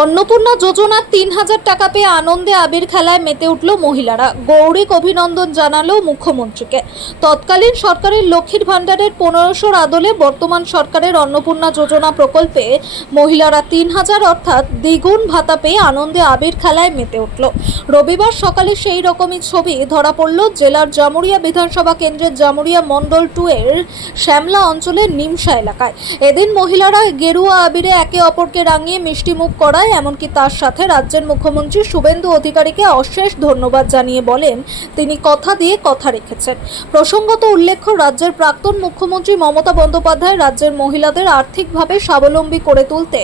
অন্নপূর্ণা যোজনার ৩,০০০ টাকা পেয়ে আনন্দে আবির খেলায় মেতে উঠল মহিলারা। গৌরীক অভিনন্দন জানালো মুখ্যমন্ত্রীকে। তৎকালীন সরকারের লক্ষ্মীর ভাণ্ডারের ১৫০০-র আদলে বর্তমান সরকারের অন্নপূর্ণা যোজনা প্রকল্পে মহিলারা ৩,০০০ অর্থাৎ দ্বিগুণ ভাতা পেয়ে আনন্দে আবির খেলায় মেতে উঠল। রবিবার সকালে সেই রকমই ছবি ধরা পড়ল জেলার জামুরিয়া বিধানসভা কেন্দ্রের জামুরিয়া মণ্ডল 2 এর শ্যামলা অঞ্চলের নিমসা এলাকায়। এদিন মহিলারা গেরুয়া আবিরে একে অপরকে রাঙিয়ে মিষ্টিমুখ করায়, এমনকি তার সাথে রাজ্যের মুখ্যমন্ত্রী শুভেন্দু অধিকারীকে অশেষ ধন্যবাদ জানিয়ে বলেন তিনি কথা দিয়ে কথা রেখেছেন। প্রসঙ্গত উল্লেখ্য, রাজ্যের প্রাক্তন মুখ্যমন্ত্রী মমতা বন্দ্যোপাধ্যায় রাজ্যের মহিলাদের আর্থিকভাবে স্বাবলম্বী করে তুলতে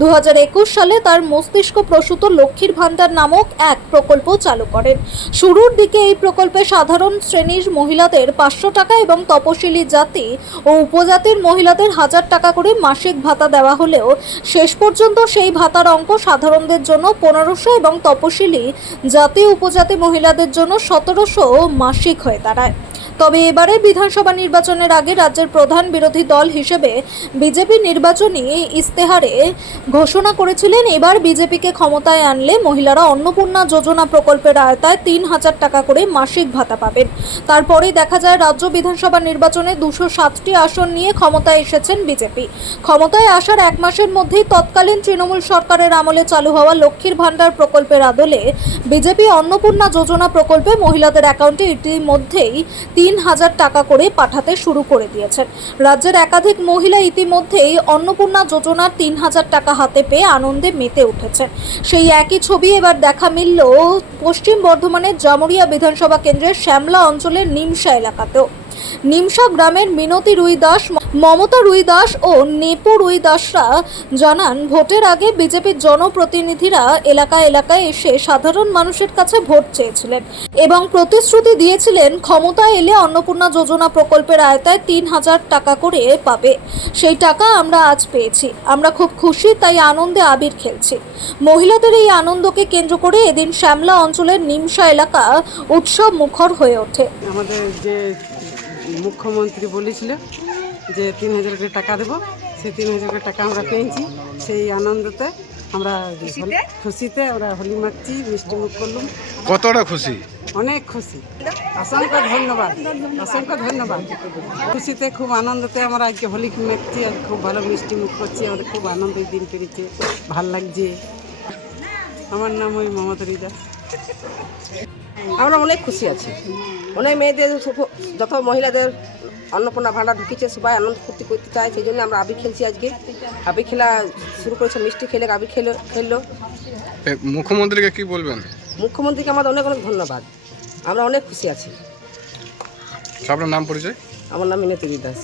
2021 সালে তার মস্তিষ্ক প্রসূত লক্ষ্মীর ভাণ্ডার নামক এক প্রকল্প চালু করেন। শুরুর দিকে এই প্রকল্পে সাধারণ শ্রেণীর মহিলাদের 500 টাকা এবং তপশিলি জাতি ও উপজাতির মহিলাদের 1000 টাকা করে মাসিক ভাতা দেওয়া হলেও শেষ পর্যন্ত সেই ভাতার অঙ্ক সাধারণদের জন্য 1500 এবং তপশিলি জাতি উপজাতি মহিলাদের জন্য 1700 মাসিক হয়ে দাঁড়ায়। তবে এবারে বিধানসভা নির্বাচনের আগে রাজ্যের প্রধান বিরোধী দল হিসেবে বিজেপি নির্বাচনী ইস্তেহারে ঘোষণা করেছিলেন এবার বিজেপিকে ক্ষমতায় আনলে মহিলারা অন্নপূর্ণা যোজনা প্রকল্পের আওতায় 3000 টাকা করে মাসিক ভাতা পাবেন। তারপরে দেখা যায় রাজ্য বিধানসভা নির্বাচনে 207টি আসন নিয়ে ক্ষমতায় এসেছেন বিজেপি। ক্ষমতায় আসার এক মাসের মধ্যেই তৎকালীন তৃণমূল সরকারের আমলে চালু হওয়া লক্ষ্মীর ভাণ্ডার প্রকল্পের আদলে বিজেপি অন্নপূর্ণা যোজনা প্রকল্পে মহিলাদের অ্যাকাউন্টে ইতিমধ্যেই 3000 টাকা করে পাঠাতে শুরু করে দিয়েছেন। রাজ্যের একাধিক মহিলা ইতিমধ্যেই অন্নপূর্ণা যোজনার 3000 টাকা হাতে পেয়ে আনন্দে মেতে উঠেছেন। সেই একই ছবি এবার দেখা মিলল পশ্চিম বর্ধমানের জামুরিয়া বিধানসভা কেন্দ্রের শ্যামলা অঞ্চলের নিমসা এলাকাতেও। নিমসা গ্রামের মিনতি রুই দাস, মমতা রুই দাস ও নেপু রুই দাসরা জানান, ভোটের আগে বিজেপির জনপ্রতিনিধিরা এলাকায় এলাকায় এসে সাধারণ মানুষের কাছে ভোট চেয়েছিলেন এবং প্রতিশ্রুতি দিয়েছিলেন ক্ষমতায় এলে অন্নপূর্ণা যোজনা প্রকল্পের আওতায় 3000 টাকা করে পাবে। সেই টাকা আমরা আজ পেয়েছি। আমরা খুব খুশি, তাই আনন্দে আবির খেলছি। মহিলাদের এই আনন্দকে কেন্দ্র করে এদিন শ্যামলা অঞ্চলের নিমসা এলাকা উৎসব মুখর হয়ে ওঠে। আমাদের যে মুখ্যমন্ত্রী বলেছিল যে 3000 করে টাকা দেবো, সেই 3000 করে টাকা আমরা পেয়েছি। সেই আনন্দতে আমরা খুশিতে আমরা হোলি মাখছি, মিষ্টি মুখ করলাম। কতটা খুশি? অনেক খুশি, অসংখ্য ধন্যবাদ, অসংখ্য ধন্যবাদ। খুশিতে খুব আনন্দতে আমরা আজকে হোলি মাখছি, আজ খুব ভালো মিষ্টি মুখ করছি। আমাদের খুব আনন্দের দিন পেরেছে, ভাল লাগছে। আমার নাম ওই মমতা রুই দাস। আমরা অনেক খুশি আছি। অনেক মেয়েদের যত মহিলাদের অন্নপূর্ণা ভাণ্ডার ঢুকেছে, সবাই আনন্দ ফুর্তি করতে চায়, সেই জন্য আমরা আবির খেলছি। আজকে আবির খেলা শুরু করেছে, মিষ্টি খেলে আবির খেললো। মুখ্যমন্ত্রীকে কি বলবেন? মুখ্যমন্ত্রীকে আমাদের অনেক অনেক ধন্যবাদ। আমরা অনেক খুশি আছি। আপনার নাম পরিচয়? আমার নাম মিনতি রুই দাস।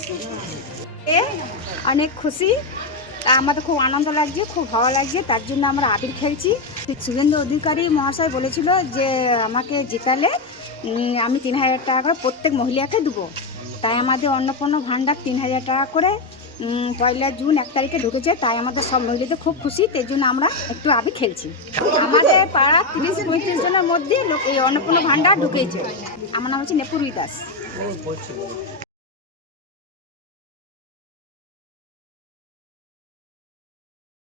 অনেক খুশি, আমাদের খুব আনন্দ লাগছে, খুব ভালো লাগছে, তার জন্য আমরা আবির খেলছি। শুভেন্দু অধিকারী মহাশয় বলেছিল যে আমাকে জেতালে আমি 3000 টাকা করে প্রত্যেক মহিলাকে দেবো। তাই আমাদের অন্নপূর্ণা ভাণ্ডার 3000 টাকা করে 1 জুন 1 তারিখে ঢুকেছে। তাই আমাদের সব মহিলাদের খুব খুশি, তাই জন্য আমরা একটু আবির খেলছি। আমাদের পাড়া 30-35 জনের মধ্যে এই অন্নপূর্ণা ভাণ্ডার ঢুকেছে। আমার নাম হচ্ছে নেপু রুই দাস।